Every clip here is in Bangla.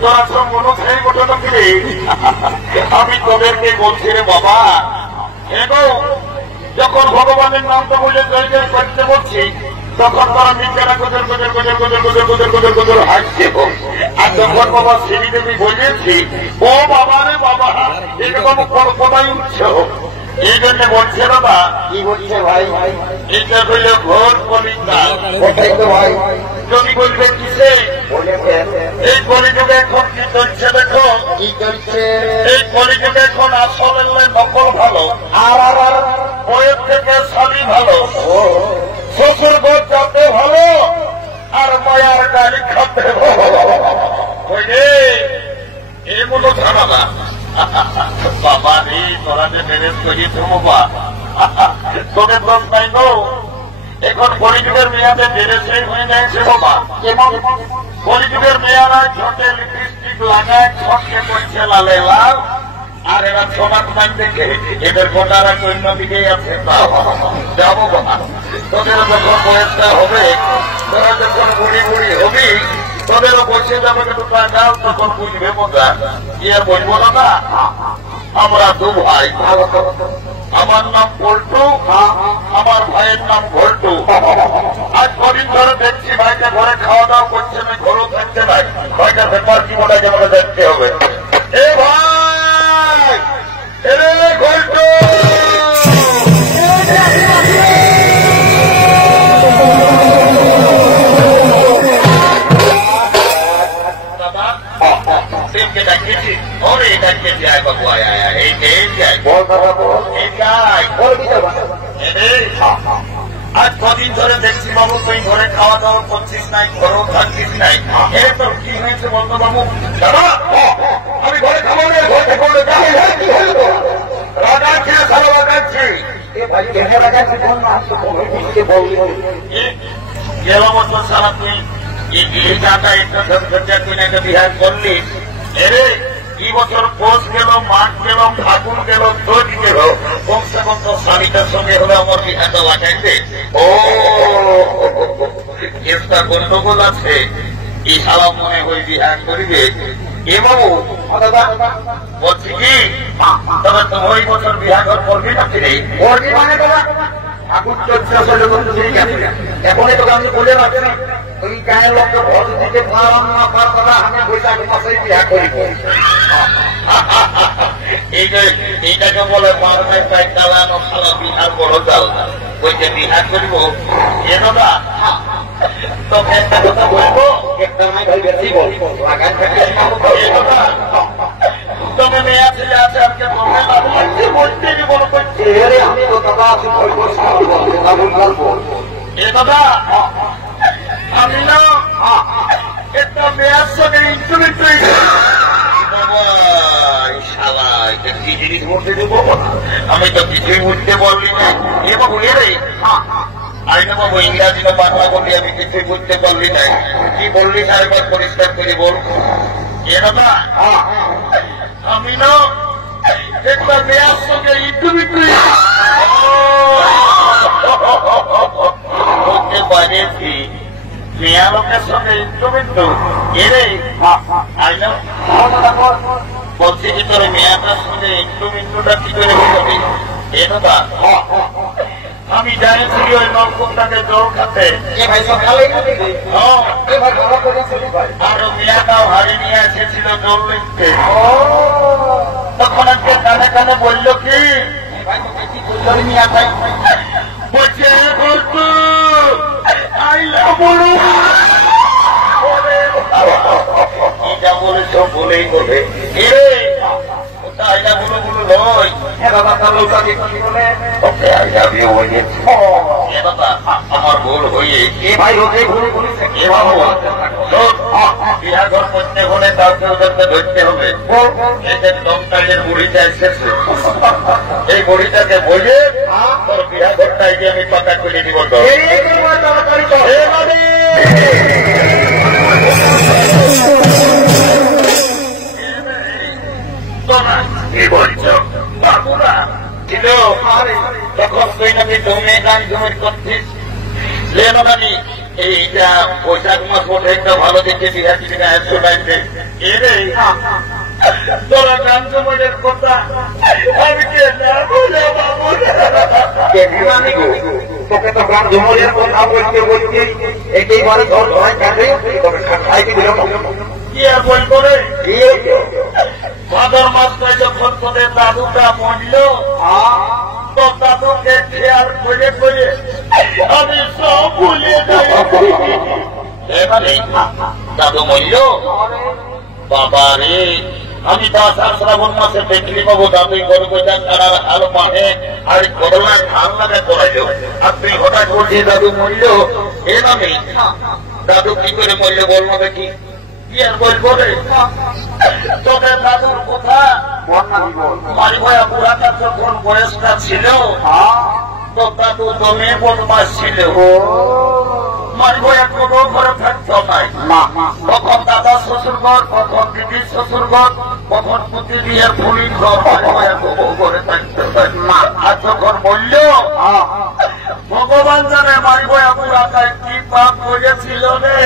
তোরা সব মনে সেই ঘটনা ফিরে আমি তোদেরকে বলছি রে বাবা, এগো যখন ভগবানের নামটা বলে জয় জয় করতে বলছি, তখন তারা নিজেরা গোজর গোজর গোজর গোজর গোজর গোজর গোজর গোজর হাসছে। আর যখন বাবা শ্রীদেবী বলেছি, ও বাবা রে বাবা, এরকম কোথায় উঠছ? এই জন্য বলছে বাবা, কি বলছে ভাই? এটা হইল ঘোর কলিতা। কোথায় তো ভাই? যদি বলবে কিসে? এই কলিযুগে এখন কি চলছে দেখো। কি চলছে? এই কলিযুগে এখন আসলে নকল ভালো, আর বইয়ের থেকে শালি ভালো, শ্বশুর গোর চাপতে ভালো, আর মায়ার গাড়ি খাতে ভালো। এগুলো ঝামেলা। বাবা রে, তোরা যে ম্যানেজ করিয়েছ বাবা, তোদের দোষ নাই গো। এখন কলিযুগের মেয়াদে বেড়েছেই হয়ে যাচ্ছে বাবা। কলিযুগের মেয়ারা ছোটে লিপস্টিক লাগায়, ছটকে করছে লালে লাল, আর এরা সমাজ মান দেখে এদের গোটারা অন্য দিকেই আছে। যাবো বাবা, তোদের যখন বয়সটা হবে, তোরা যখন বুড়ি বুড়ি হবি, তোদেরও বসে যাবে দুটা গাল, তখন বুঝবে বোঝা। ইয়ে বলবো না, আমরা দু ভাই, আমার নাম পল্টু, আমার ভাইয়ের নাম ভল্টু। আজ কদিন ধরে দেখছি ভাইকে ঘরে খাওয়া দাওয়া করছে না, ঘরেও থাকছে না। ভাইটার ব্যাপার কি বলে আমাকে দেখতে হবে। এ ভাই, এরে ভল্টু, ডাকিয়েছি। ওরে ডাকিয়েছি, আয় বাবু, আয় আয় আয়, এই যাই বল বাবা, বল এই যাই বল। আজ কদিন ধরে দেখছি বাবু তুই ঘরে খাওয়া দাওয়া করছিস নাই, ঘরেও থাকছিস নাই। এ তোর কি হয়েছে বলতো বাবু? আমি ঘরে খাবো না, ঘরে খাবো না, রাজা ছিল সারা বাগাচ্ছি। গেল বছর সারা তুই এই টাকা একটা ধরঝঞ্ঝা তুই না একটা বিহার করলি। এরে কি বছর পোষ গেল, মাঠ গেল, ফাগুন গেল, দোষ গেল, কমসে কম তো স্বামীটার সঙ্গে হলে আমার বিহারটা লাগাইছে। ও একটা গন্ডগোল আছে, এই সারা মনে হয় বিহার করিবে। এ বাবু বলছি কি, তবে তো ওই বছর বিহার করবি না ফিরে করবি মানে ঠাকুর চলছে। এখনই তোকে আমি বলে রাখছি, ওই গায়ের লোককে ভোট দিতে পারলাম না, পারবো না, আমি বৈশাখ মাসে বিয়া করিব। এইটাকে বলে মারবে তাই চালানো সারা বিহার বড় চাল। ওই যে বিহার করিব, এ দাদা তোকে একটা কথা বলবো, একটা নাই ভাই বেশি বলবো। তবে মেয়ে আছে যে আছে, আজকে তোমরা লাগছে বলতে যে বলো করছে। আমি তো দাদা আছি, এ দাদা আমি না একটা মেয়ের সঙ্গে ইন্টারভিউ কি জিনিস বলতে দেবো, আমি তো কিছুই বুঝতে পারলি না। এ বাবু এরে আই না বাবু, ইংরাজি না বাংলা বলি আমি কিছুই বুঝতে পারলি না। কি বললি সারেবার পরিষ্কার করে বল। এ দাদা আমি না একটা মেয়ের সঙ্গে ইন্টারভিউ করতে পারেছি। মেয়া লোকের সঙ্গে ইন্টারভিউ এরে আইনা বলছি কি তোর মেয়াটার সঙ্গে ইন্টারভিউটা কি করে করবি? এ দাদা আমি যাইছি ওই নলকূপটাকে জল খাতে, আর মেয়াটাও হারি নিয়ে এসেছিল জল লিখতে। তখন আজকে কানে কানে বলল কি, বলছে যা বলেছ বলেই বলে আইনা বলো বলো নয়। আমার ভুল হয়ে কে ভাই ওকে ভুল বলেছে, কে ভাবো বিহার ঘর করতে হলে তাকে ওদেরকে ধরতে হবে। এদের দমকালের মুড়িটা এসেছে, এই মুড়িটাকে বলে তোর বিহার ঘরটা গিয়ে আমি পাকা করে দিব। কি বলছ বাবুরা ছিল তখন তুই নাকি জমে গান জমের করছিস, লেন নামি এইটা বৈশাখ মাস বটে, একটা ভালো দেখে বিহার থেকে একশো টাইমে এরে তোরা জানছো মনের কথা, আমি কে না বলে বাবু তোকে তো গান ঝুমরের কথা বলতে বলতে একেবারে ঘর ভয় কাটে তোকে খাইতে দিল কি আর বলবো রে। ভাদর মাসটায় যখন তোদের দাদুটা মরল, তো দাদুকে খেয়াল করে করে আমি সব ভুলে যাই। এবারে দাদু মরল, বাবা রে আমি তো আষাঢ় শ্রাবণ মাসে দেখলি পাবো দাদুই গরু গোজান কাটার আলো মাঠে আর করোনা ধান লাগে করাইল, আর তুই হঠাৎ বলছি দাদু মরল। এ নামে দাদু কি করে মরল বলবো দেখি। কি আর বলবো রে, তোদের দাদুর কথা মারি ভয়া বুড়াটার যখন বয়সটা ছিল, তো দাদু দমে বদমাস ছিল, মারি ভয়া কোনো ঘরে থাকতো নাই। কখন দাদা শ্বশুর ঘর, কখন দিদির শ্বশুর ঘর, কখন পুঁতি দিয়ে ফুলির ঘর, মারি ভয়া কোনো ঘরে থাকতো না। আর যখন বলল ভগবান জানে মারি ভয়া বুড়াটায় কি পাপ করেছিল রে,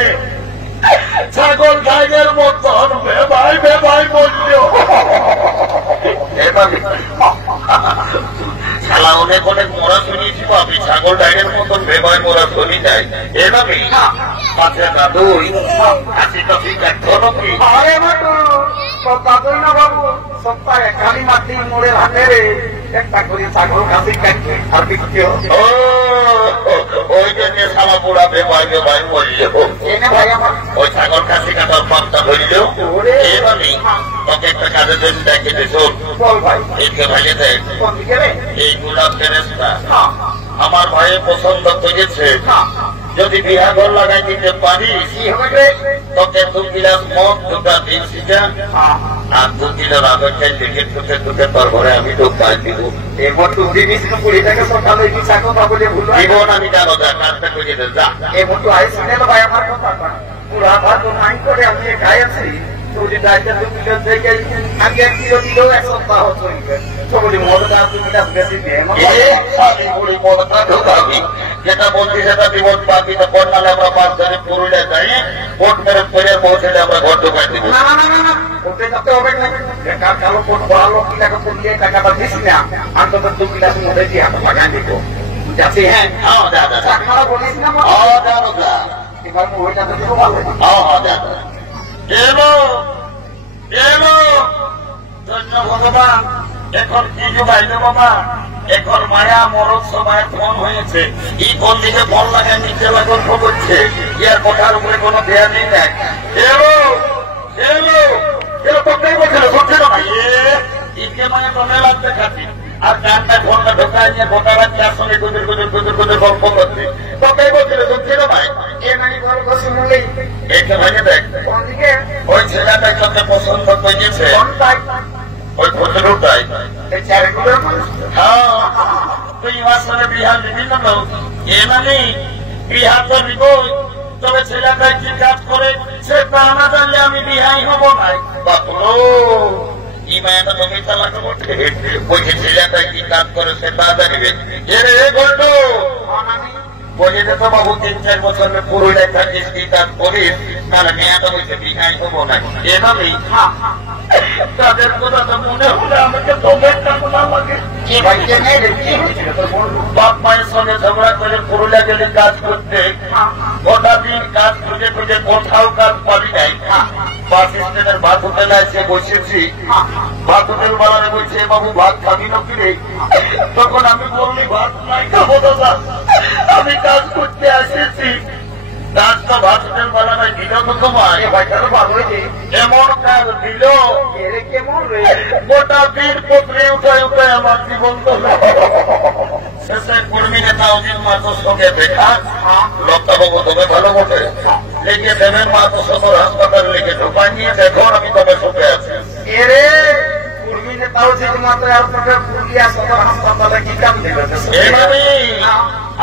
ছাগল গাইয়ের মতন বেবাই বেবাই বলল। শালা অনেক অনেক মোড়া শুনিয়েছি, আমি ছাগল ডাইরের মতন বেবাই মোড়া শুনি যায়। এভাবে পাশে দাদুই কাশি কাশি কাটতো নাকি? দাদুই না বাবু, সপ্তাহে কালী মাটি মোড়ের হাতে রে একটা করে ছাগল কাশি কাটছে আর বিক্রি হচ্ছে। ওই জন্য শালা বুড়া বেবাই বেবাই বলল। ওই ছাগল কাশি কাটার পাত্তা ধরিল। এভাবে তোকে একটা কাজের জন্য দেখে দিস, এদিকে ভাইয়ে দেখ এই গোলাপ ফেরেশতা আমার ভাইয়ের পছন্দ করেছে, যদি বিহা ঘর লাগাই দিতে পারিস তোকে 2 গিলাস মদ, 2টা দিনসিটা আর 2 কিলো রাগের চাই লিখে ঠুকে ঠুকে তোর ঘরে আমি ঢোকাই দিব। এরপর তো জিনিস পুরি থেকে সকালে ইচ্ছা কথা বলে ভুল জীবন আমি জানো যা কাজটা করে দে যা। এরপর তো আইসিনে ভাই আমার কথা পুরা ভাত নাই করে আমি খাইছি যদি দায়িত্ব 2 কিলো থেকে আগে 1 কিলো দিলেও 1 সপ্তাহ চলবে। সবলি মদটা 2 গিলাস বেশি দিয়ে আমি বুড়ি মদটা ঢোকাবি, যেটা বলছি সেটা বিপদ পাবি। তো পড়নালে আমরা 5 ধরে পুরুলিয়া যাই, কোট মেরে ফেরে পৌঁছলে আমরা ঘর ঢোকাই দিব। না না না না ওতে যাতে হবে না, বেকার কালো কোট বড়ালো কি টাকা পুড়িয়ে টাকাটা দিস না, অন্তত 2 গিলাস মদে দিয়ে আমরা টাকা দিব। যাচ্ছি হ্যাঁ দাদা টাকা বলিস না দাদা এবার ওই টাকা দিব ভালো। দাদা এলো এলো ধন্য ভগবান। এখন কি যুগাইল বাবা, এখন মায়া মরদ সময় ফোন হয়েছে, এই ফোন দিকে ফোন লাগায় নিচে গল্প করছে, ইয়ার কথার উপরে কোনো ধ্যান নেই। দেখ এলো এলো এলো তোকেই বলছিল শুনছিল না, ইকে মানে মনে লাগবে খাতি আর গানটা ফোনটা ঢোকায় নিয়ে গোটা রাত আসলে গুজুর গুজুর গুজুর গুজুর গল্প করছে, তোকেই বলছিল শুনছিল ভাই। এ নাই গল্প শুনলেই এইটা ভাইয়ে দেখ কোন দিকে ওই ছেলেটাই তোকে পছন্দ করেছে, কোনটাই ওই ভদ্রটাই। এই চারগুলোর হ্যাঁ তুই আসলে বিহার নিবি না, এ মানে বিহার তো নিব, তবে ছেলেটাই কি কাজ করে সেটা না জানলে আমি বিহাই হব নাই। বাপুরো এই মায়াটা তুমি চালাকে বটে, বলছে ছেলেটাই কি কাজ করে সেটা জানিবে। এ বলতো বলে যেত বাবু 3-4 বছর পুরুলিয়ায় থাকিস, কি কাজ করিস, তাহলে মেয়াটা বলছে বিহাই হব না। এভাবেই তাদের কথা তো মনে হলে আমাকে তোদের কথা লাগে। বাপ মায়ের সঙ্গে ঝগড়া করে পুরুলিয়া গেলে কাজ করতে, গোটা দিন কাজ খুঁজে খুঁজে কোথাও কাজ পাবি নাই। বাস স্ট্যান্ডের ভাত হোটেলে এসে বসেছি, ভাত হোটেল বানালে বলছে বাবু ভাত খাবি না কিরে, তখন আমি বললি ভাত নাই খাবো দাদা, আমি কাজ করতে আসেছি। কাজটা ভাত হোটেল বানানো দিল তো তোমার এমন কাজ দিল কেমন গোটা দিন পত্রে উঠায় উঠায় আমার জীবন তো শেষে কর্মী নেতা অজিত মাতোর সঙ্গে দেখা, লক্ষ্যবাবু তবে ভালো বটে লেগে দেবেন মাতো সদর হাসপাতাল লেগে ঢোকাই নিয়ে দেখো আমি তবে সঙ্গে আছি। এরে কর্মী নেতা অজিত মাতো এয়ারপোর্টের পুরুলিয়া সদর হাসপাতালে কি কাজ দিল?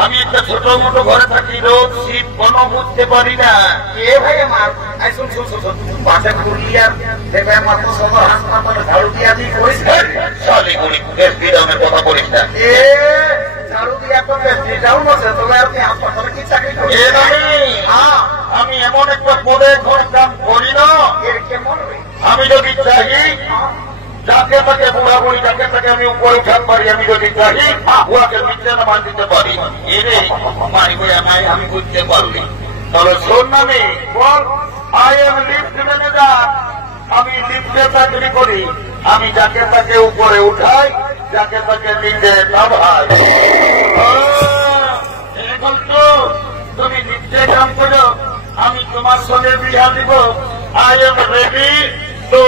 আমি একটা ছোট মোটো ঘরে থাকি, রোগ শীত কোনো বুঝতে পারি না। এ ভাই আমার পাশে পুরুলিয়ার দেখে আমার তো সদর হাসপাতালে ঝাড়ু দিয়া দিয়ে পরিষ্কার শালি গরিব বিরামের কথা বলিস না। এ ঝাড়ু দিয়ে এত বেশিটাও বলছে তবে আপনি হাসপাতালে কি চাকরি করেন? আমি এমন একটা পদে ঘর কাম করি না। এর কেমন? আমি যদি চাই যাকে তাকে বুড়াবুড়ি যাকে তাকে আমি উপরে উঠান পারি, আমি যদি চাই উহাকে বিছানা বান দিতে পারি। এরে মারি বই আমি বুঝতে পারলি। তবে শোন না আমি বল, আই এম লিফট ম্যানেজার। আমি লিফটে চাকরি করি। আমি যাকে তাকে উপরে উঠাই, যাকে তাকে নিচে নামাই। এখন তো তুমি লিফটে কাম করো, আমি তোমার সঙ্গে বিয়া দিব। I am ready. তো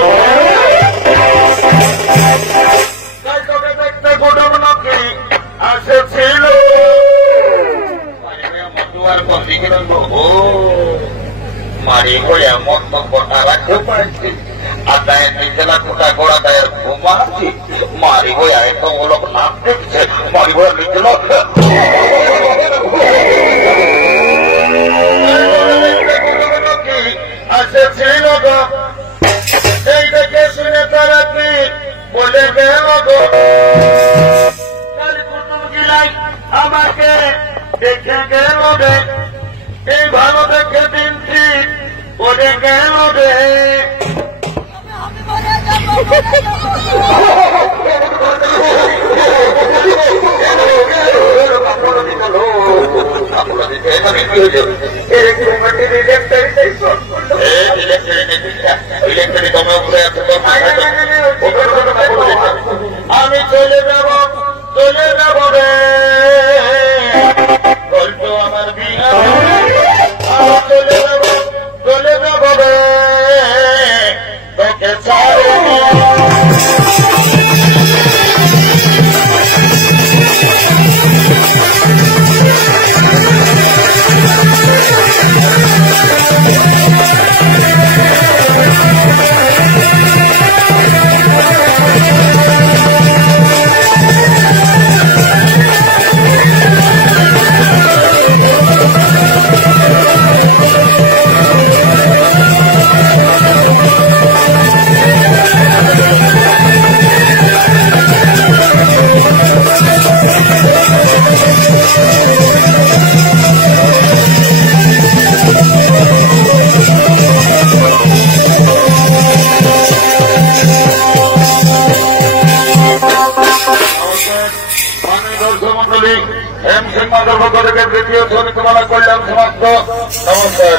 তোকে দেখতে গোডাউন নাকি আসেছিল মধুয়ার বন্দি করে। ও মারি হয়ে মন্তব্য রাখতে পারছি। আদায়ের নিচেলা কোটা গোড়া দায়ের ঘুমাচ্ছি। মারি হয়ে তো ও লোক নাম দেখছে। মারি হয়ে নিচেল আসেছিল গো। এই দেখে শুনে তারা কি বলে গেল গো। কুটুম গিলাই আমাকে দেখে গেল রে। এই ভালো দেখে দিনছি বলে গেল রে। আমি চলে যাব রে। বলতো আমার বিয়া চলে যাব রে। তোকে দ্বিতীয় শ্রমিক কল্যাণ সমাপ্ত। নমস্কার।